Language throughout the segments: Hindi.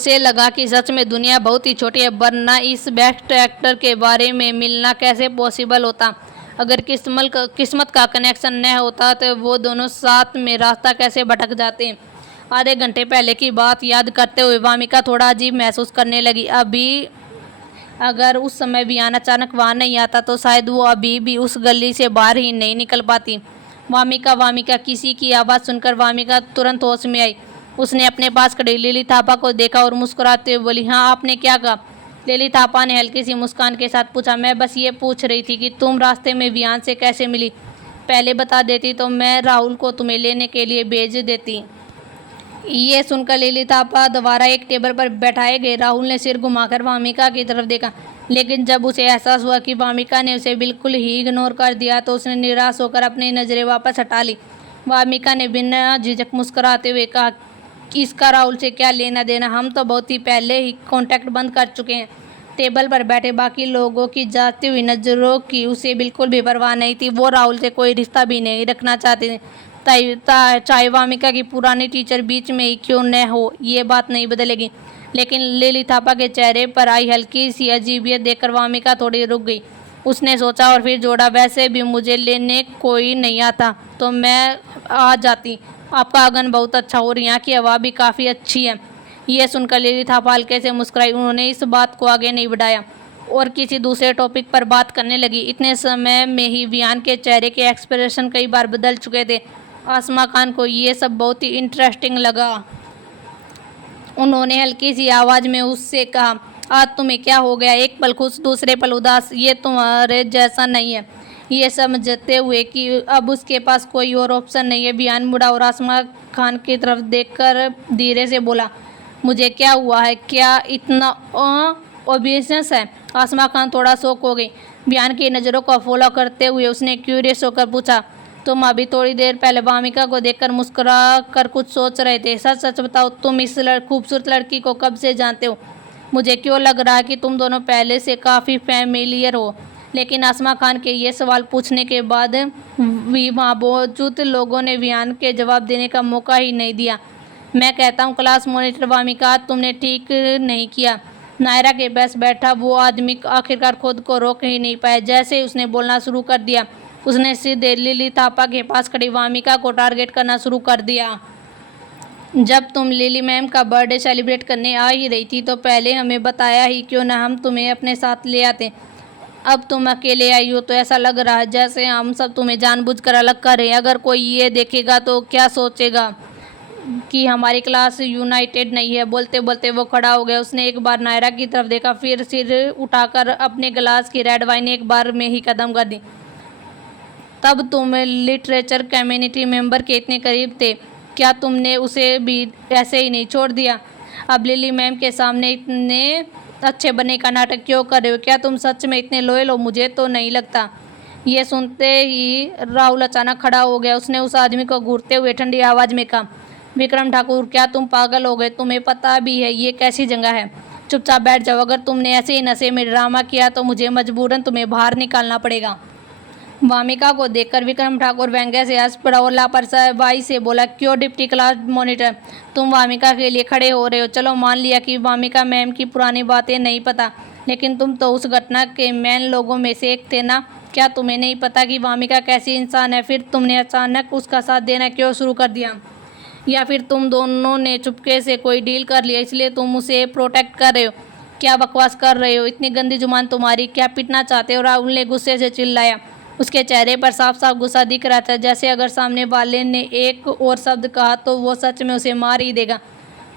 उसे लगा कि सच में दुनिया बहुत ही छोटी है, वरना इस बेस्ट एक्टर के बारे में मिलना कैसे पॉसिबल होता। अगर किस्मत का कनेक्शन न होता तो वो दोनों साथ में रास्ता कैसे भटक जाते। आधे घंटे पहले की बात याद करते हुए वामिका थोड़ा अजीब महसूस करने लगी। अभी अगर उस समय वियान अचानक वहाँ नहीं आता तो शायद वो अभी भी उस गली से बाहर ही नहीं निकल पाती। वामिका वामिका किसी की आवाज़ सुनकर वामिका तुरंत होश में आई। उसने अपने पास खड़ी लिली थापा को देखा और मुस्कुराते हुए बोली, हाँ आपने क्या कहा? लिली थापा ने हल्की सी मुस्कान के साथ पूछा, मैं बस ये पूछ रही थी कि तुम रास्ते में वियान से कैसे मिली। पहले बता देती तो मैं राहुल को तुम्हें लेने के लिए भेज देती। ये सुनकर लिली थापा दोबारा एक टेबल पर बैठाए गए। राहुल ने सिर घुमाकर वामिका की तरफ देखा, लेकिन जब उसे एहसास हुआ कि वामिका ने उसे बिल्कुल ही इग्नोर कर दिया तो उसने निराश होकर अपनी नज़रें वापस हटा ली। वामिका ने बिना झिझक मुस्कुराते हुए कहा, इसका राहुल से क्या लेना देना, हम तो बहुत ही पहले ही कांटेक्ट बंद कर चुके हैं। टेबल पर बैठे बाकी लोगों की जाती हुई नज़रों की उसे बिल्कुल भी परवाह नहीं थी। वो राहुल से कोई रिश्ता भी नहीं रखना चाहते चाहे वामिका की पुरानी टीचर बीच में ही क्यों न हो, ये बात नहीं बदलेगी। लेकिन लिली थापा के चेहरे पर आई हल्की सी अजीबियत देखकर वामिका थोड़ी रुक गई। उसने सोचा और फिर जोड़ा, वैसे भी मुझे लेने कोई नहीं आता तो मैं आ जाती। आपका आंगन बहुत अच्छा और यहाँ की हवा भी काफ़ी अच्छी है। ये सुनकर लिली थापा हल्के से मुस्कुराई। उन्होंने इस बात को आगे नहीं बढ़ाया और किसी दूसरे टॉपिक पर बात करने लगी। इतने समय में ही वियान के चेहरे के एक्सप्रेशन कई बार बदल चुके थे। आसमा खान को ये सब बहुत ही इंटरेस्टिंग लगा। उन्होंने हल्की सी आवाज़ में उससे कहा, आज तुम्हें क्या हो गया? एक पल खुश दूसरे पल उदास, ये तुम्हारे जैसा नहीं है। ये समझते हुए कि अब उसके पास कोई और ऑप्शन नहीं है, वियान मुड़ा और आसमा खान की तरफ देखकर धीरे से बोला, मुझे क्या हुआ है? क्या इतना ऑब्वियस है? आसमा खान थोड़ा शॉक हो गई। वियान की नज़रों को फॉलो करते हुए उसने क्यूरियस होकर पूछा, तुम अभी थोड़ी देर पहले वामिका को देखकर मुस्कुरा कर कुछ सोच रहे थे। सच सच बताओ, तुम इस खूबसूरत लड़की को कब से जानते हो? मुझे क्यों लग रहा है कि तुम दोनों पहले से काफ़ी फैमिलियर हो। लेकिन आसमा खान के ये सवाल पूछने के बाद भी वहाँ मौजूद लोगों ने वियान के जवाब देने का मौका ही नहीं दिया। मैं कहता हूँ क्लास मॉनिटर वामिका, तुमने ठीक नहीं किया। नायरा के पास बैठा वो आदमी आखिरकार खुद को रोक ही नहीं पाया। जैसे ही उसने बोलना शुरू कर दिया, उसने सीधे लिली थापा के पास खड़ी वामिका को टारगेट करना शुरू कर दिया। जब तुम लिली मैम का बर्थडे सेलिब्रेट करने आ ही रही थी तो पहले हमें बताया ही क्यों ना हम तुम्हें अपने साथ ले आते। अब तुम अकेले आई हो तो ऐसा लग रहा है जैसे हम सब तुम्हें जानबूझकर अलग कर रहे हैं। अगर कोई ये देखेगा तो क्या सोचेगा कि हमारी क्लास यूनाइटेड नहीं है। बोलते बोलते वो खड़ा हो गया। उसने एक बार नायरा की तरफ देखा, फिर सिर उठाकर अपने गिलास की रेड वाइन एक बार में ही खत्म कर दी। तब तुम लिटरेचर कम्युनिटी मेंबर के इतने करीब थे, क्या तुमने उसे भी ऐसे ही नहीं छोड़ दिया? अब लिली मैम के सामने इतने अच्छे बनने का नाटक क्यों कर रहे हो? क्या तुम सच में इतने लॉयल हो? मुझे तो नहीं लगता। ये सुनते ही राहुल अचानक खड़ा हो गया। उसने उस आदमी को घूरते हुए ठंडी आवाज़ में कहा, विक्रम ठाकुर, क्या तुम पागल हो गए? तुम्हें पता भी है ये कैसी जगह है? चुपचाप बैठ जाओ। अगर तुमने ऐसे ही नशे में ड्रामा किया तो मुझे मजबूरन तुम्हें बाहर निकालना पड़ेगा। वामिका को देखकर विक्रम ठाकुर व्यंग्य से हंस पड़ा और लापरवाही से बोला, क्यों डिप्टी क्लास मॉनिटर, तुम वामिका के लिए खड़े हो रहे हो? चलो मान लिया कि वामिका मैम की पुरानी बातें नहीं पता, लेकिन तुम तो उस घटना के मेन लोगों में से एक थे ना। क्या तुम्हें नहीं पता कि वामिका कैसी इंसान है? फिर तुमने अचानक उसका साथ देना क्यों शुरू कर दिया? या फिर तुम दोनों ने चुपके से कोई डील कर लिया इसलिए तुम उसे प्रोटेक्ट कर रहे हो? क्या बकवास कर रहे हो? इतनी गंदी जुबान तुम्हारी, क्या पिटना चाहते हो? राहुल ने गुस्से से चिल्लाया। उसके चेहरे पर साफ साफ गुस्सा दिख रहा था, जैसे अगर सामने वाले ने एक और शब्द कहा तो वो सच में उसे मार ही देगा।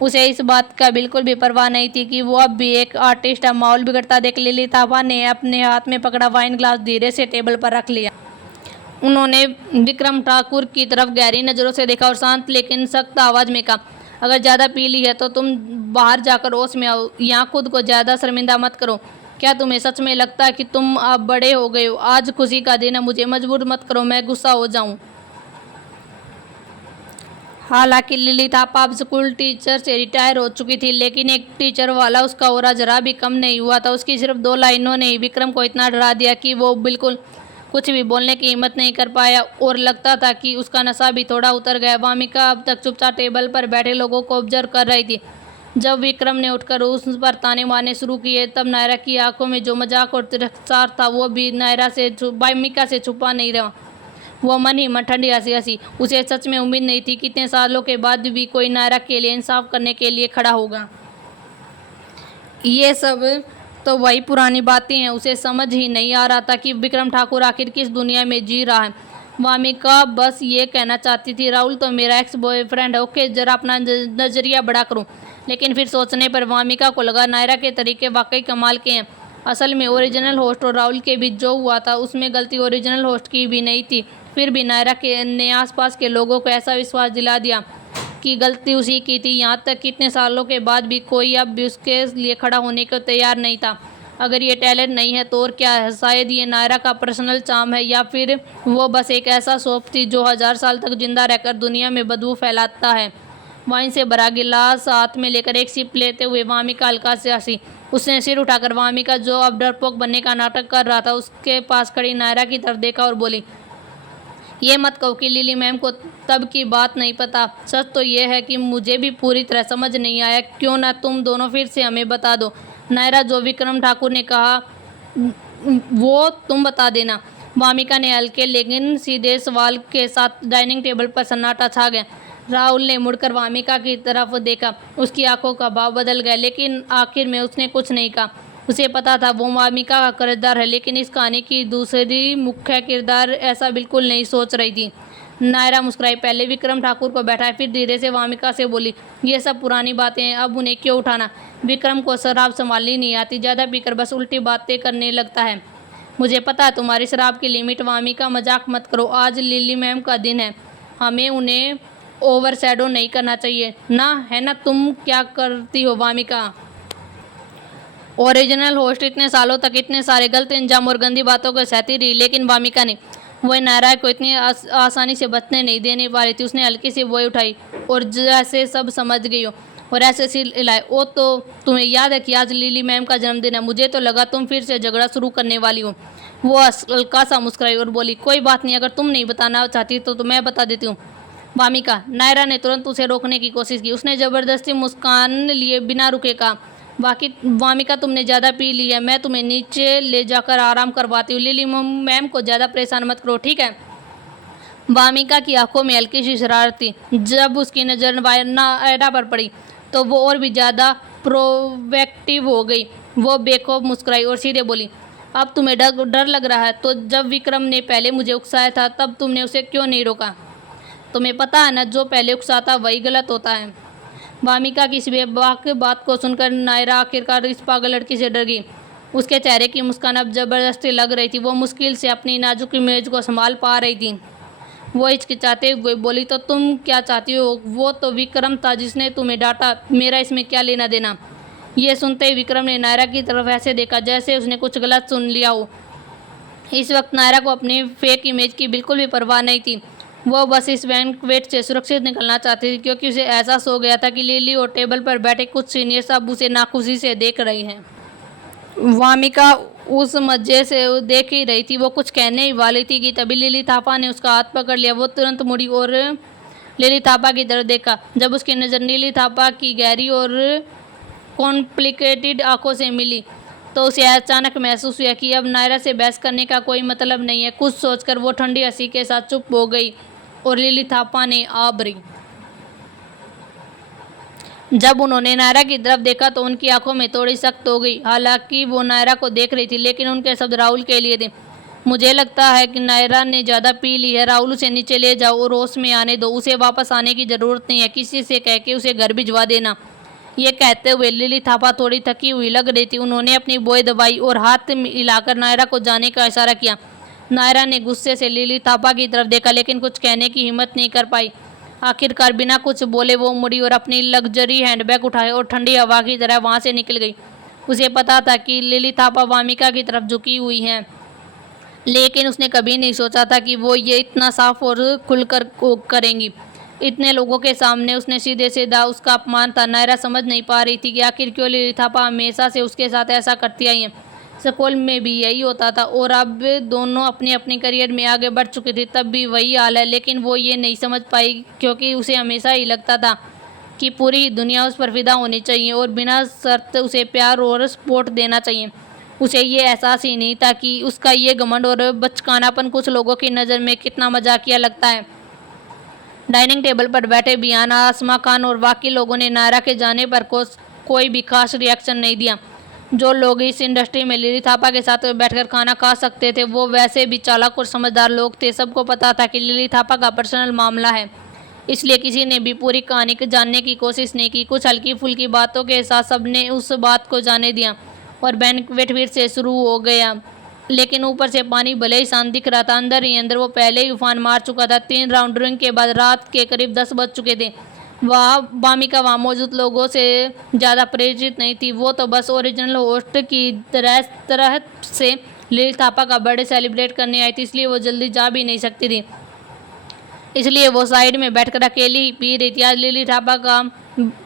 उसे इस बात का बिल्कुल भी परवाह नहीं थी कि वो अब भी एक आर्टिस्ट है। माहौल बिगड़ता देख लिली थापा ने अपने हाथ में पकड़ा वाइन ग्लास धीरे से टेबल पर रख लिया। उन्होंने विक्रम ठाकुर की तरफ गहरी नज़रों से देखा और शांत लेकिन सख्त आवाज़ में कहा, अगर ज़्यादा पी ली है तो तुम बाहर जाकर होश में आओ। यहाँ खुद को ज़्यादा शर्मिंदा मत करो। क्या तुम्हें सच में लगता है कि तुम अब बड़े हो गए हो? आज खुशी का दिन है, मुझे मजबूर मत करो मैं गुस्सा हो जाऊं। हालांकि लिली थापा अब स्कूल टीचर से रिटायर हो चुकी थी, लेकिन एक टीचर वाला उसका ऑरा जरा भी कम नहीं हुआ था। उसकी सिर्फ 2 लाइनों ने विक्रम को इतना डरा दिया कि वो बिल्कुल कुछ भी बोलने की हिम्मत नहीं कर पाया और लगता था कि उसका नशा भी थोड़ा उतर गया। वामिका अब तक चुपचाप टेबल पर बैठे लोगों को ऑब्जर्व कर रही थी। जब विक्रम ने उठकर उस पर ताने मारने शुरू किए तब नायरा की आंखों में जो मजाक और तिरस्कार था वो भी वामिका से छुपा नहीं रहा। वो मन ही मन ठंडी हंसी हंसी। उसे सच में उम्मीद नहीं थी कि इतने सालों के बाद भी कोई नायरा के लिए इंसाफ करने के लिए खड़ा होगा। ये सब तो वही पुरानी बातें हैं। उसे समझ ही नहीं आ रहा था कि विक्रम ठाकुर आखिर किस दुनिया में जी रहा है। वामिका बस ये कहना चाहती थी, राहुल तो मेरा एक्स बॉयफ्रेंड है, ओके जरा अपना नज़रिया बड़ा करूं। लेकिन फिर सोचने पर वामिका को लगा नायरा के तरीके वाकई कमाल के हैं। असल में ओरिजिनल होस्ट और राहुल के बीच जो हुआ था उसमें गलती ओरिजिनल होस्ट की भी नहीं थी। फिर भी नायरा ने आसपास के लोगों को ऐसा विश्वास दिला दिया कि गलती उसी की थी। यहाँ तक कि इतने सालों के बाद भी कोई अब भी उसके लिए खड़ा होने को तैयार नहीं था। अगर ये टैलेंट नहीं है तो और क्या है? शायद ये नायरा का पर्सनल चार्म है, या फिर वो बस एक ऐसा सोप थी जो 1000 साल तक जिंदा रहकर दुनिया में बदबू फैलाता है। वाइन से भरा गिलास हाथ में लेकर एक सिप लेते हुए वामिका हल्का से हंसी। उसने सिर उठाकर वामिका, जो अब डरपोक बनने का नाटक कर रहा था, उसके पास खड़ी नायरा की तरफ देखा और बोली, ये मत कहो कि लिली मैम को तब की बात नहीं पता। सच तो ये है कि मुझे भी पूरी तरह समझ नहीं आया। क्यों ना तुम दोनों फिर से हमें बता दो। नायरा, जो विक्रम ठाकुर ने कहा वो तुम बता देना। वामिका ने हल्के लेकिन सीधे सवाल के साथ। डाइनिंग टेबल पर सन्नाटा छा गया। राहुल ने मुड़कर वामिका की तरफ देखा। उसकी आंखों का भाव बदल गया, लेकिन आखिर में उसने कुछ नहीं कहा। उसे पता था वो वामिका का किरदार है, लेकिन इस कहानी की दूसरी मुख्य किरदार ऐसा बिल्कुल नहीं सोच रही थी। नायरा मुस्कुराई, पहले विक्रम ठाकुर को बैठाया, फिर धीरे से वामिका से बोली, ये सब पुरानी बातें हैं, अब उन्हें क्यों उठाना? विक्रम को शराब संभालनी नहीं आती, ज़्यादा पीकर बस उल्टी बातें करने लगता है। मुझे पता है तुम्हारी शराब की लिमिट। वामिका, मजाक मत करो। आज लिली मैम का दिन है, हमें उन्हें ओवर शैडो नहीं करना चाहिए ना, है ना? तुम क्या करती हो वामिका? ओरिजिनल होस्ट इतने सालों तक इतने सारे गलत इंजाम और गंदी बातों को सहती रही, लेकिन वामिका ने वह नायरा को इतनी आसानी से बचने नहीं देने वाली थी। उसने हल्की सी वही उठाई और जैसे सब समझ गई हो और ऐसे सिर हिलाए। ओ, तो तुम्हें याद है कि आज लिली मैम का जन्मदिन है? मुझे तो लगा तुम फिर से झगड़ा शुरू करने वाली हो। वो हल्का सा मुस्कुराई और बोली, कोई बात नहीं, अगर तुम नहीं बताना चाहती तो मैं बता देती हूँ। वामिका, नायरा ने तुरंत उसे रोकने की कोशिश की। उसने ज़बरदस्ती मुस्कान लिए बिना रुके कहा, बाकी वामिका, तुमने ज़्यादा पी ली है, मैं तुम्हें नीचे ले जाकर आराम करवाती हूँ। लिली मैम को ज़्यादा परेशान मत करो, ठीक है? वामिका की आंखों में हल्की सी शरारत थी। जब उसकी नज़र नायरा पर पड़ी तो वो और भी ज़्यादा प्रोवेक्टिव हो गई। वो बेखौफ मुस्कुराई और सीधे बोली, अब तुम्हें डर लग रहा है तो जब विक्रम ने पहले मुझे उकसाया था तब तुमने उसे क्यों नहीं रोका? तुम्हें पता है ना, जो पहले उकसाता वही गलत होता है। वामिका की इस बेबाक बात को सुनकर नायरा आखिरकार इस पागल लड़की से डर गई। उसके चेहरे की मुस्कान अब जबरदस्ती लग रही थी। वो मुश्किल से अपनी नाजुक इमेज को संभाल पा रही थी। वो हिचकिचाते हुए बोली, तो तुम क्या चाहती हो? वो तो विक्रम था जिसने तुम्हें डांटा, मेरा इसमें क्या लेना देना? ये सुनते ही विक्रम ने नायरा की तरफ ऐसे देखा जैसे उसने कुछ गलत सुन लिया हो। इस वक्त नायरा को अपनी फेक इमेज की बिल्कुल भी परवाह नहीं थी। वो बस इस बैंक्वेट से सुरक्षित निकलना चाहती थी, क्योंकि उसे एहसास हो गया था कि लिली और टेबल पर बैठे कुछ सीनियर्स अब उसे नाखुशी से देख रही हैं। वामिका उस मजे से देख ही रही थी। वो कुछ कहने ही वाली थी कि तभी लिली थापा ने उसका हाथ पकड़ लिया। वो तुरंत मुड़ी और लिली थापा की तरफ देखा। जब उसकी नज़र नीली थापा की गहरी और कॉम्प्लिकेटेड आंखों से मिली तो उसे अचानक महसूस हुआ कि अब नायरा से बहस करने का कोई मतलब नहीं है। कुछ सोचकर वो ठंडी हंसी के साथ चुप हो गई और लिली थापा ने आबरी। जब उन्होंने नायरा की तरफ देखा तो उनकी आंखों में थोड़ी सख्त हो गई। हालांकि वो नायरा को देख रही थी, लेकिन उनके शब्द राहुल के लिए थे। मुझे लगता है कि नायरा ने ज़्यादा पी ली है। राहुल, उसे नीचे ले जाओ और होश में आने दो। उसे वापस आने की ज़रूरत नहीं है। किसी से कह के उसे घर भिजवा देना। ये कहते हुए लिली थापा थोड़ी थकी हुई लग रही थी। उन्होंने अपनी बोई दबाई और हाथ हिलाकर नायरा को जाने का इशारा किया। नायरा ने गुस्से से लिली थापा की तरफ देखा, लेकिन कुछ कहने की हिम्मत नहीं कर पाई। आखिरकार बिना कुछ बोले वो मुड़ी और अपनी लग्जरी हैंडबैग उठाए और ठंडी हवा की तरह वहाँ से निकल गई। उसे पता था कि लिली थापा वामिका की तरफ झुकी हुई हैं, लेकिन उसने कभी नहीं सोचा था कि वो ये इतना साफ और खुलकर करेंगी। इतने लोगों के सामने उसने सीधे सीधा उसका अपमान था। नायरा समझ नहीं पा रही थी कि आखिर क्यों लिली थापा हमेशा से उसके साथ ऐसा करती आई हैं। स्कूल में भी यही होता था और अब दोनों अपने अपने करियर में आगे बढ़ चुके थे, तब भी वही हाल है। लेकिन वो ये नहीं समझ पाई, क्योंकि उसे हमेशा ही लगता था कि पूरी दुनिया उस पर फिदा होनी चाहिए और बिना शर्त उसे प्यार और सपोर्ट देना चाहिए। उसे ये एहसास ही नहीं था कि उसका ये घमंड और बचकानापन कुछ लोगों की नज़र में कितना मजाकिया लगता है। डाइनिंग टेबल पर बैठे बियान, आसमा खान और बाकी लोगों ने नायरा के जाने पर कोई भी खास रिएक्शन नहीं दिया। जो लोग इस इंडस्ट्री में लिली थापा के साथ बैठकर खाना खा सकते थे वो वैसे भी चालाक और समझदार लोग थे। सबको पता था कि लिली थापा का पर्सनल मामला है, इसलिए किसी ने भी पूरी कहानी को जानने की कोशिश नहीं की। कुछ हल्की फुल्की बातों के साथ सबने उस बात को जाने दिया और बैंक्वेट फिर से शुरू हो गया। लेकिन ऊपर से पानी भले ही शांत दिख रहा था, अंदर ही अंदर वो पहले ही उफान मार चुका था। 3 राउंड ड्रिंक के बाद रात के करीब 10 बज चुके थे। वामिका वहाँ मौजूद लोगों से ज़्यादा परिचित नहीं थी। वो तो बस ओरिजिनल होस्ट की तरह से लिली थापा का बर्थडे सेलिब्रेट करने आई थी, इसलिए वो जल्दी जा भी नहीं सकती थी। इसलिए वो साइड में बैठकर अकेली ही पी रही थी। आज लिली थापा का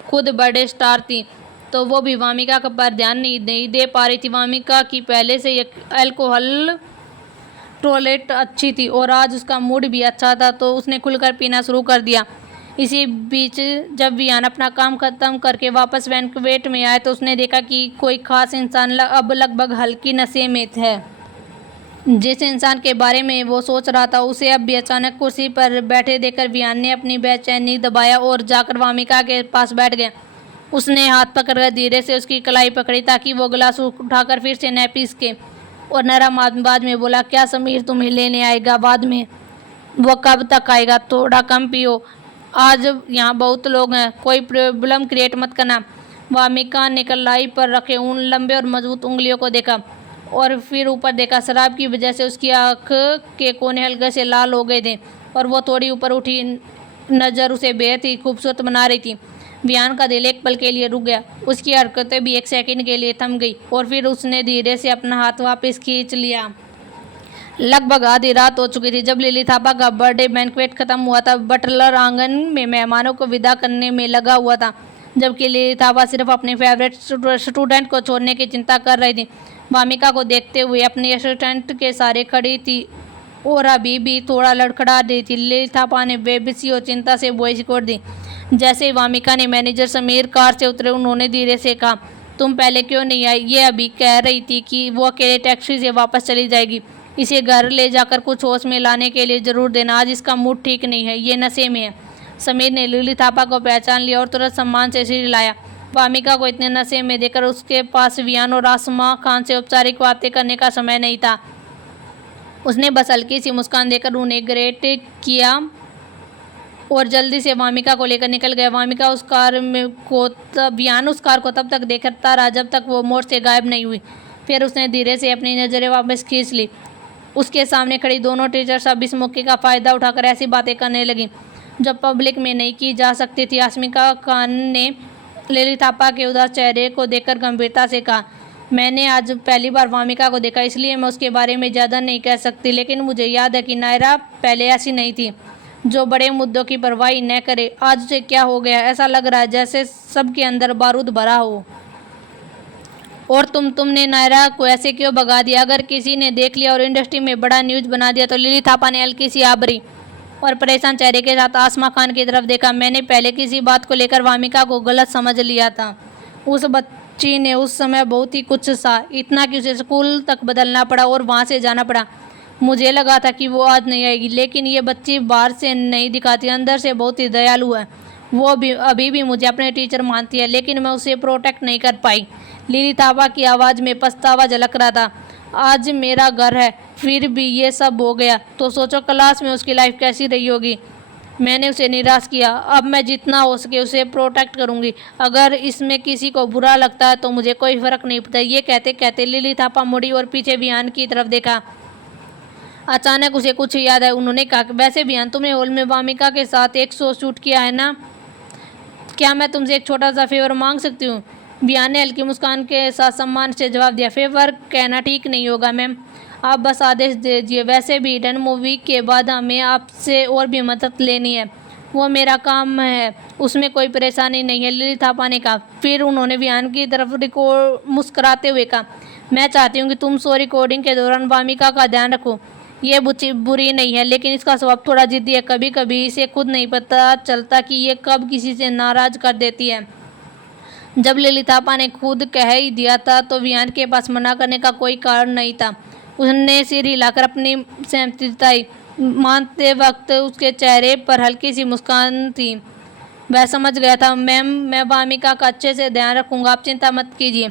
खुद बर्थडे स्टार थी तो वो भी वामिका पर ध्यान नहीं दे पा रही थी। वामिका की पहले से अल्कोहल टॉलरेट अच्छी थी और आज उसका मूड भी अच्छा था तो उसने खुलकर पीना शुरू कर दिया। इसी बीच जब वियान अपना काम खत्म करके वापस बैंक्वेट में आए तो उसने देखा कि कोई खास इंसान अब लगभग हल्की नशे में है। जिस इंसान के बारे में वो सोच रहा था उसे अब भी अचानक कुर्सी पर बैठे देखकर वियान ने अपनी बेचैनी दबाया और जाकर वामिका के पास बैठ गया। उसने हाथ पकड़कर धीरे से उसकी कलाई पकड़ी ताकि वो गिलास उठाकर फिर से न पीस के और नरम आवाज में बोला, क्या समीर तुम्हें लेने आएगा बाद में? वो कब तक आएगा? थोड़ा कम पियो, आज यहाँ बहुत लोग हैं, कोई प्रॉब्लम क्रिएट मत करना। वामिका ने कलाई पर रखे उन लंबे और मजबूत उंगलियों को देखा और फिर ऊपर देखा। शराब की वजह से उसकी आँख के कोने हल्के से लाल हो गए थे और वो थोड़ी ऊपर उठी नज़र उसे बेहद ही खूबसूरत बना रही थी। वियान का दिल एक पल के लिए रुक गया, उसकी हरकतें भी एक सेकंड के लिए थम गई और फिर उसने धीरे से अपना हाथ वापस खींच लिया। लगभग आधी रात हो चुकी थी जब लिली थापा का बर्थडे बैंक्वेट खत्म हुआ था। बटलर आंगन में मेहमानों को विदा करने में लगा हुआ था, जबकि लिली थापा सिर्फ अपने फेवरेट स्टूडेंट को छोड़ने की चिंता कर रही थी। वामिका को देखते हुए अपने असिस्टेंट के सारे खड़ी थी और अभी भी थोड़ा लड़खड़ा रही थी। लिली थापा ने बेबसी और चिंता से वॉइस कोड दी। जैसे ही वामिका ने मैनेजर समीर कार से उतरे उन्होंने धीरे से कहा, तुम पहले क्यों नहीं आई? ये अभी कह रही थी कि वो अकेले टैक्सी से वापस चली जाएगी। इसे घर ले जाकर कुछ होश में लाने के लिए ज़रूर देना, आज इसका मूड ठीक नहीं है, ये नशे में है। समीर ने लिली थापा को पहचान लिया और तुरंत सम्मान से सिर हिलाया। वामिका को इतने नशे में देखकर उसके पास वियान और आसमा खान से औपचारिक बातें करने का समय नहीं था। उसने बस हल्की सी मुस्कान देकर उन्हें ग्रेट किया और जल्दी से वामिका को लेकर निकल गया। वामिका वियान उस कार को तब तक देखता रहा जब तक वो मोड़ से गायब नहीं हुई। फिर उसने धीरे से अपनी नज़रें वापस खींच ली। उसके सामने खड़ी दोनों टीचर्स अब इस मौके का फ़ायदा उठाकर ऐसी बातें करने लगी जो पब्लिक में नहीं की जा सकती थी। आसमिका खान ने लिली थापा के उदास चेहरे को देखकर गंभीरता से कहा, मैंने आज पहली बार वामिका को देखा, इसलिए मैं उसके बारे में ज़्यादा नहीं कह सकती, लेकिन मुझे याद है कि नायरा पहले ऐसी नहीं थी जो बड़े मुद्दों की परवाह न करे। आज उसे क्या हो गया? ऐसा लग रहा है जैसे सबके अंदर बारूद भरा हो। और तुमने नायरा को ऐसे क्यों भगा दिया? अगर किसी ने देख लिया और इंडस्ट्री में बड़ा न्यूज़ बना दिया तो? लिली थापा ने हल्की सी आबरी और परेशान चेहरे के साथ आसमा खान की तरफ देखा। मैंने पहले किसी बात को लेकर वामिका को गलत समझ लिया था। उस बच्ची ने उस समय बहुत ही कुछ सा, इतना कि उसे स्कूल तक बदलना पड़ा और वहाँ से जाना पड़ा। मुझे लगा था कि वो आज नहीं आएगी, लेकिन ये बच्ची बाहर से नहीं दिखाती, अंदर से बहुत ही दयालु है। वो भी अभी भी मुझे अपने टीचर मानती है, लेकिन मैं उसे प्रोटेक्ट नहीं कर पाई। लिली थापा की आवाज़ में पछतावा झलक रहा था। आज मेरा घर है, फिर भी ये सब हो गया तो सोचो क्लास में उसकी लाइफ कैसी रही होगी। मैंने उसे निराश किया, अब मैं जितना हो सके उसे प्रोटेक्ट करूंगी। अगर इसमें किसी को बुरा लगता है तो मुझे कोई फ़र्क नहीं पड़ता। ये कहते कहते लिली थापा मुड़ी और पीछे वियान की तरफ देखा। अचानक उसे कुछ याद है। उन्होंने कहा, वैसे वियान तुमने हॉल में वामिका के साथ एक शो शूट किया है ना, क्या मैं तुमसे एक छोटा सा फेवर मांग सकती हूँ? वियान ने हल्की मुस्कान के साथ सम्मान से जवाब दिया, फेवर कहना ठीक नहीं होगा मैम, आप बस आदेश दे दीजिए। वैसे भी डन मूवी के बाद हमें आपसे और भी मदद लेनी है, वो मेरा काम है, उसमें कोई परेशानी नहीं है, लिली थापा ने कहा। फिर उन्होंने वियान की तरफ मुस्कुराते हुए कहा, मैं चाहती हूँ कि तुम शो रिकॉर्डिंग के दौरान वामिका का ध्यान रखो। ये बुरी नहीं है, लेकिन इसका स्वभाव थोड़ा जिद्दी है। कभी कभी इसे खुद नहीं पता चलता कि ये कब किसी से नाराज कर देती है। जब ललितापा ने खुद कह ही दिया था तो विहान के पास मना करने का कोई कारण नहीं था। उसने सिर हिलाकर अपनी सहमति जताई। मानते वक्त उसके चेहरे पर हल्की सी मुस्कान थी। वह समझ गया था, मैम मैं वामिका का अच्छे से ध्यान रखूंगा, आप चिंता मत कीजिए।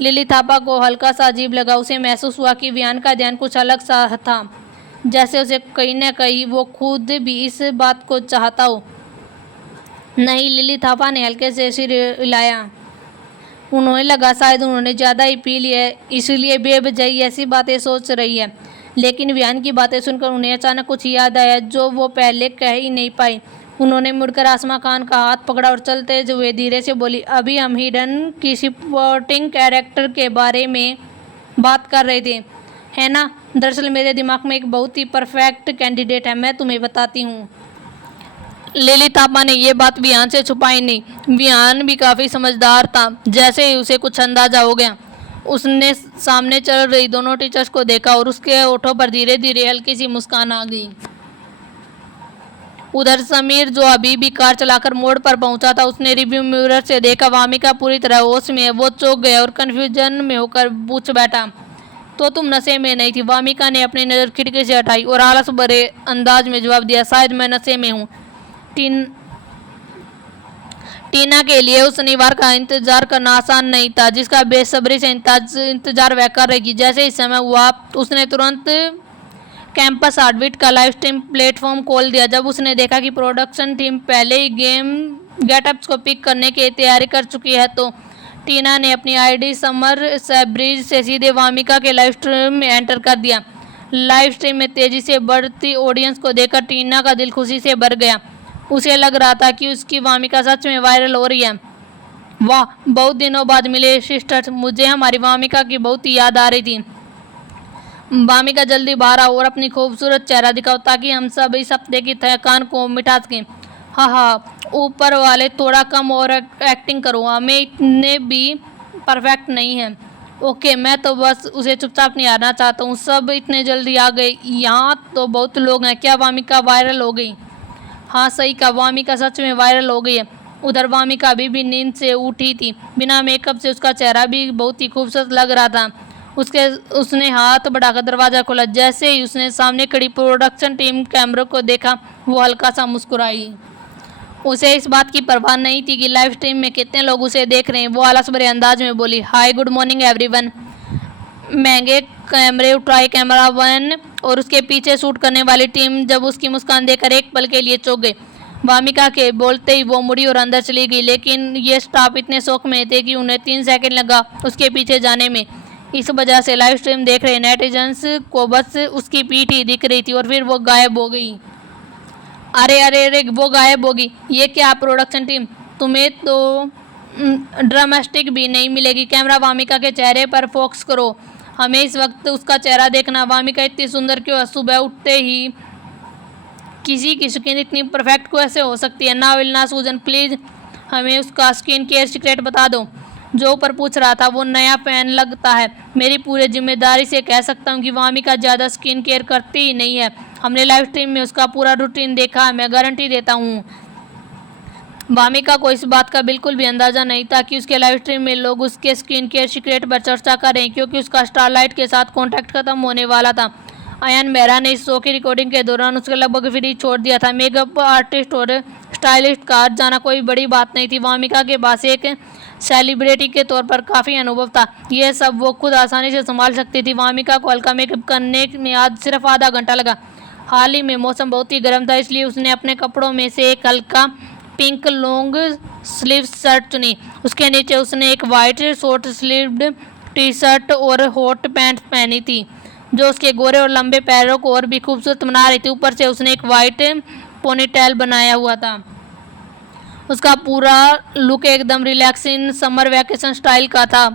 लिली थापा को हल्का सा अजीब लगा। उसे महसूस हुआ कि विहान का ध्यान कुछ अलग सा था, जैसे उसे कहीं न कहीं वो खुद भी इस बात को चाहता हो। नहीं, लिली थापा ने हल्के से सिर हिलाया। उन्हें लगा शायद उन्होंने ज़्यादा ही पी लिया, इसलिए बेवजह ऐसी बातें सोच रही है। लेकिन विहान की बातें सुनकर उन्हें अचानक कुछ याद आया जो वो पहले कह ही नहीं पाई। उन्होंने मुड़कर आसमा खान का हाथ पकड़ा और चलते हुए धीरे से बोली, अभी हम हिडन की सपोर्टिंग कैरेक्टर के बारे में बात कर रहे थे, है ना? दरअसल मेरे दिमाग में एक बहुत ही परफेक्ट कैंडिडेट है, मैं तुम्हें बताती हूँ। लिली थापा ने ये बात विहान से छुपाई नहीं। विहान भी काफ़ी समझदार था। जैसे ही उसे कुछ अंदाजा हो गया, उसने सामने चल रही दोनों टीचर्स को देखा और उसके होठों पर धीरे धीरे हल्की सी मुस्कान आ गई। उधर समीर, जो अभी भी कार चलाकर मोड़ पर पहुंचा था, उसने रिव्यू मिरर से देखा वामिका पूरी तरह होश में है। वो चौंक गया और कन्फ्यूजन में होकर पूछ बैठा, तो तुम नशे में नहीं थी? वामिका ने अपनी नज़र खिड़की से हटाई और आलस भरे अंदाज में जवाब दिया, शायद मैं नशे में हूँ। टीना के लिए उस शनिवार का इंतजार करना आसान नहीं था, जिसका बेसब्री से इंतजार वह कर रही थी। जैसे ही समय हुआ, उसने तुरंत कैंपस हार्टबीट का लाइव स्ट्रीम प्लेटफॉर्म खोल दिया। जब उसने देखा कि प्रोडक्शन टीम पहले ही गेम गेटअप्स को पिक करने की तैयारी कर चुकी है, तो टीना ने अपनी आईडी समर सैब्रिज से सीधे वामिका के लाइव स्ट्रीम में एंटर कर दिया। लाइव स्ट्रीम में तेजी से बढ़ती ऑडियंस को देखकर टीना का दिल खुशी से भर गया। उसे लग रहा था कि उसकी वामिका सच में वायरल हो रही है। वाह, बहुत दिनों बाद मिले सिस्टर्स, मुझे हमारी वामिका की बहुत ही याद आ रही थी। वामिका जल्दी बाहर आओ और अपनी खूबसूरत चेहरा दिखाओ ताकि हम सब इस हफ्ते की थकान को मिटा सकें। हाँ हाँ, ऊपर वाले थोड़ा कम और एक्टिंग करो, हमें इतने भी परफेक्ट नहीं है। ओके, मैं तो बस उसे चुपचाप निहारना चाहता हूँ। सब इतने जल्दी आ गए, यहाँ तो बहुत लोग हैं। क्या वामिका वायरल हो गई? हाँ सही कहा, वामिका सच में वायरल हो गई है। उधर वामिका अभी भी नींद से उठी थी। बिना मेकअप से उसका चेहरा भी बहुत ही खूबसूरत लग रहा था। उसने हाथ बढ़ाकर दरवाज़ा खोला। जैसे ही उसने सामने खड़ी प्रोडक्शन टीम कैमरों को देखा, वो हल्का सा मुस्कुराई। उसे इस बात की परवाह नहीं थी कि लाइव स्ट्रीम में कितने लोग उसे देख रहे हैं। वो आलस भरे अंदाज में बोली, हाय गुड मॉर्निंग एवरीवन। महंगे कैमरे उठाए कैमरा वन और उसके पीछे शूट करने वाली टीम जब उसकी मुस्कान देखकर एक पल के लिए चौंक गए। वामिका के बोलते ही वो मुड़ी और अंदर चली गई, लेकिन ये स्टाफ इतने शौक में थे कि उन्हें 3 सेकंड लगा उसके पीछे जाने में। इस वजह से लाइव स्ट्रीम देख रहे नेटिजन्स को बस उसकी पीठ ही दिख रही थी और फिर वो गायब हो गई। अरे अरे अरे, वो गायब हो गई, ये क्या प्रोडक्शन टीम, तुम्हें तो ड्रामेस्टिक भी नहीं मिलेगी। कैमरा वामिका के चेहरे पर फोकस करो, हमें इस वक्त उसका चेहरा देखना। वामिका इतनी सुंदर क्यों है? सुबह उठते ही किसी की स्किन इतनी परफेक्ट कैसे हो सकती है? ना विल ना सूजन, प्लीज़ हमें उसका स्किन केयर सीक्रेट बता दो। जो ऊपर पूछ रहा था वो नया फैन लगता है। मेरी पूरी जिम्मेदारी से कह सकता हूँ कि वामिका ज़्यादा स्किन केयर करती ही नहीं है। हमने लाइव स्ट्रीम में उसका पूरा रूटीन देखा है, मैं गारंटी देता हूँ। वामिका को इस बात का बिल्कुल भी अंदाज़ा नहीं था कि उसके लाइव स्ट्रीम में लोग उसके स्किन केयर सीक्रेट पर चर्चा कर रहे हैं, क्योंकि उसका स्टारलाइट के साथ कॉन्टैक्ट खत्म होने वाला था। अयन मेहरा ने इस शो की रिकॉर्डिंग के दौरान उसके लगभग फ्री छोड़ दिया था। मेकअप आर्टिस्ट और स्टाइलिस्ट का जाना कोई बड़ी बात नहीं थी। वामिका के पास एक सेलिब्रिटी के तौर पर काफ़ी अनुभव था। यह सब वो खुद आसानी से संभाल सकती थी। वामिका को हल्का मेकअप करने में आज सिर्फ आधा घंटा लगा। हाल ही में मौसम बहुत ही गर्म था, इसलिए उसने अपने कपड़ों में से एक हल्का पिंक लॉन्ग स्लीव शर्ट चुनी। उसके नीचे उसने एक white short sleeved T shirt और हॉट पैंट पहनी थी, जो उसके गोरे और लंबे पैरों को और भी खूबसूरत बना रही थी। ऊपर से उसने एक वाइट पोनीटेल बनाया हुआ था। उसका पूरा लुक एकदम रिलैक्सिंग समर वैकेशन स्टाइल का था,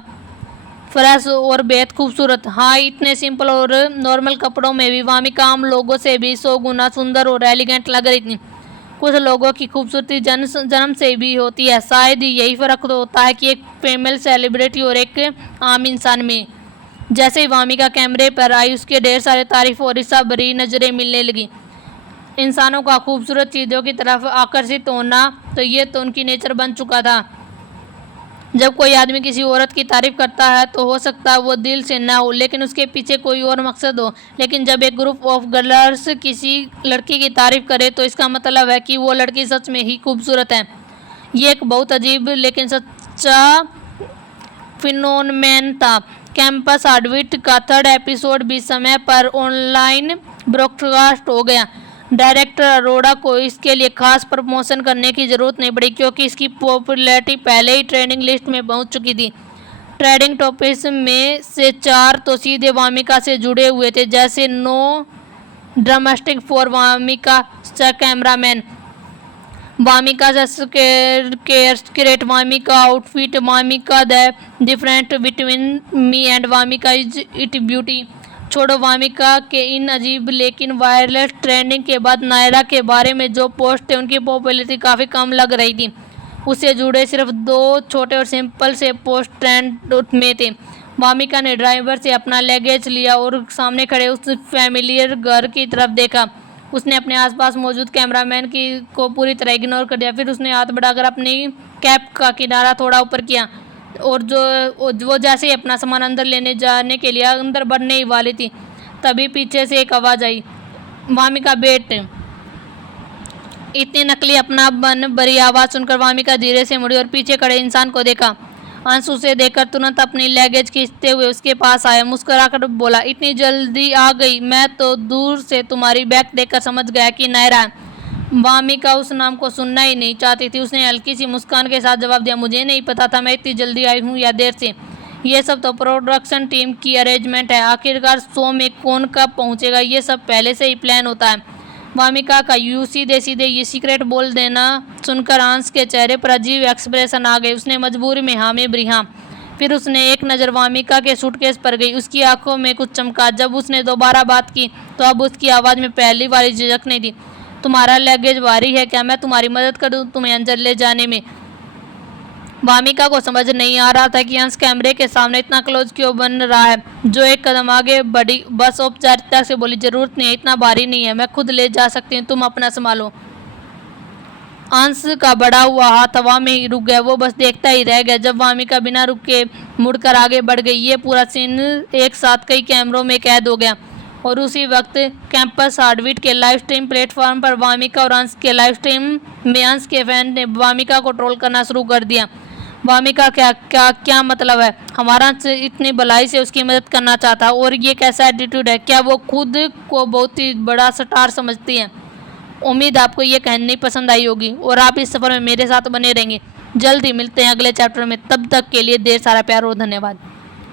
फ्रेश और बेहद खूबसूरत। हाँ, इतने सिंपल और नॉर्मल कपड़ों में भी वामिका आम लोगों से भी 100 गुना सुंदर और एलिगेंट लग रही थी। कुछ लोगों की खूबसूरती जन्म से भी होती है। शायद यही फ़र्क तो होता है कि एक फीमेल सेलिब्रिटी और एक आम इंसान में। जैसे ही वामिका कैमरे पर आई उसके ढेर सारे तारीफ और ईर्ष्या भरी नजरें मिलने लगी। इंसानों का खूबसूरत चीज़ों की तरफ आकर्षित होना तो ये तो उनकी नेचर बन चुका था। जब कोई आदमी किसी औरत की तारीफ करता है तो हो सकता है वो दिल से ना हो, लेकिन उसके पीछे कोई और मकसद हो। लेकिन जब एक ग्रुप ऑफ गर्ल्स किसी लड़की की तारीफ करे तो इसका मतलब है कि वो लड़की सच में ही खूबसूरत है। ये एक बहुत अजीब लेकिन सच्चा फिनोमेन था। कैंपस हार्टबीट का 3rd एपिसोड भी समय पर ऑनलाइन ब्रॉडकास्ट हो गया। डायरेक्टर अरोड़ा को इसके लिए खास प्रमोशन करने की ज़रूरत नहीं पड़ी, क्योंकि इसकी पॉपुलैरिटी पहले ही ट्रेंडिंग लिस्ट में पहुंच चुकी थी। ट्रेंडिंग टॉपिक्स में से 4 तो सीधे वामिका से जुड़े हुए थे, जैसे no dramatic for Vamika, cameraman Vamika, create Vamika, outfit Vamika, the different between me and Vamika is it beauty. छोड़ो वामिका के इन अजीब लेकिन वायरल ट्रेंडिंग के बाद नायरा के बारे में जो पोस्ट थे उनकी पॉपुलैरिटी काफ़ी कम लग रही थी। उससे जुड़े सिर्फ 2 छोटे और सिंपल से पोस्ट ट्रेंड में थे। वामिका ने ड्राइवर से अपना लगेज लिया और सामने खड़े उस फैमिलियर घर की तरफ देखा। उसने अपने आसपास मौजूद कैमरामैन को पूरी तरह इग्नोर कर दिया। फिर उसने हाथ बढ़ाकर अपनी कैप का किनारा थोड़ा ऊपर किया और वो जैसे ही अपना सामान अंदर लेने जाने के लिए अंदर बढ़ने ही वाली थी, तभी पीछे से एक आवाज़ आई, वामिका बेट। इतनी नकली अपना बन भरी आवाज़ सुनकर वामिका धीरे से मुड़ी और पीछे खड़े इंसान को देखा। अंश उसे देखकर तुरंत अपनी लगेज खींचते हुए उसके पास आया। मुस्कुराकर बोला, इतनी जल्दी आ गई, मैं तो दूर से तुम्हारी बैग देखकर समझ गया कि नायरा। वामिका उस नाम को सुनना ही नहीं चाहती थी। उसने हल्की सी मुस्कान के साथ जवाब दिया, मुझे नहीं पता था मैं इतनी जल्दी आई हूँ या देर से। ये सब तो प्रोडक्शन टीम की अरेंजमेंट है। आखिरकार शो में कौन कब पहुँचेगा ये सब पहले से ही प्लान होता है। वामिका का यूं सीधे सीधे ये सीक्रेट बोल देना सुनकर अंश के चेहरे पर अजीब एक्सप्रेशन आ गए। उसने मजबूरी में हाँ में भरी हाँ। फिर उसने एक नज़र वामिका के सूटकेस पर गई। उसकी आंखों में कुछ चमका। जब उसने दोबारा बात की तो अब उसकी आवाज़ में पहली वाली झिझक नहीं थी। तुम्हारा लगेज भारी है क्या? मैं तुम्हारी मदद करूँ तुम्हें अंदर ले जाने में? वामिका को समझ नहीं आ रहा था कि अंश कैमरे के सामने इतना क्लोज क्यों बन रहा है। जो एक कदम आगे बढ़ी, बस औपचारिकता से बोली, जरूरत नहीं है, इतना भारी नहीं है, मैं खुद ले जा सकती हूँ, तुम अपना संभालो। अंश का बढ़ा हुआ हाथ हवा में ही रुक गया। वो बस देखता ही रह गया जब वामिका बिना रुके मुड़कर आगे बढ़ गई। ये पूरा सीन एक साथ कई कैमरों में कैद हो गया और उसी वक्त कैंपस हार्टबीट के लाइव स्ट्रीम प्लेटफॉर्म पर वामिका और अंश के लाइव स्ट्रीम में अंश के फैन ने वामिका को ट्रोल करना शुरू कर दिया। वामिका क्या मतलब है? हमारा इतनी भलाई से उसकी मदद करना चाहता और ये कैसा एटीट्यूड है? क्या वो खुद को बहुत ही बड़ा स्टार समझती है? उम्मीद आपको ये कहानी पसंद आई होगी और आप इस सफ़र में मेरे साथ बने रहेंगे। जल्द ही मिलते हैं अगले चैप्टर में। तब तक के लिए ढेर सारा प्यार और धन्यवाद।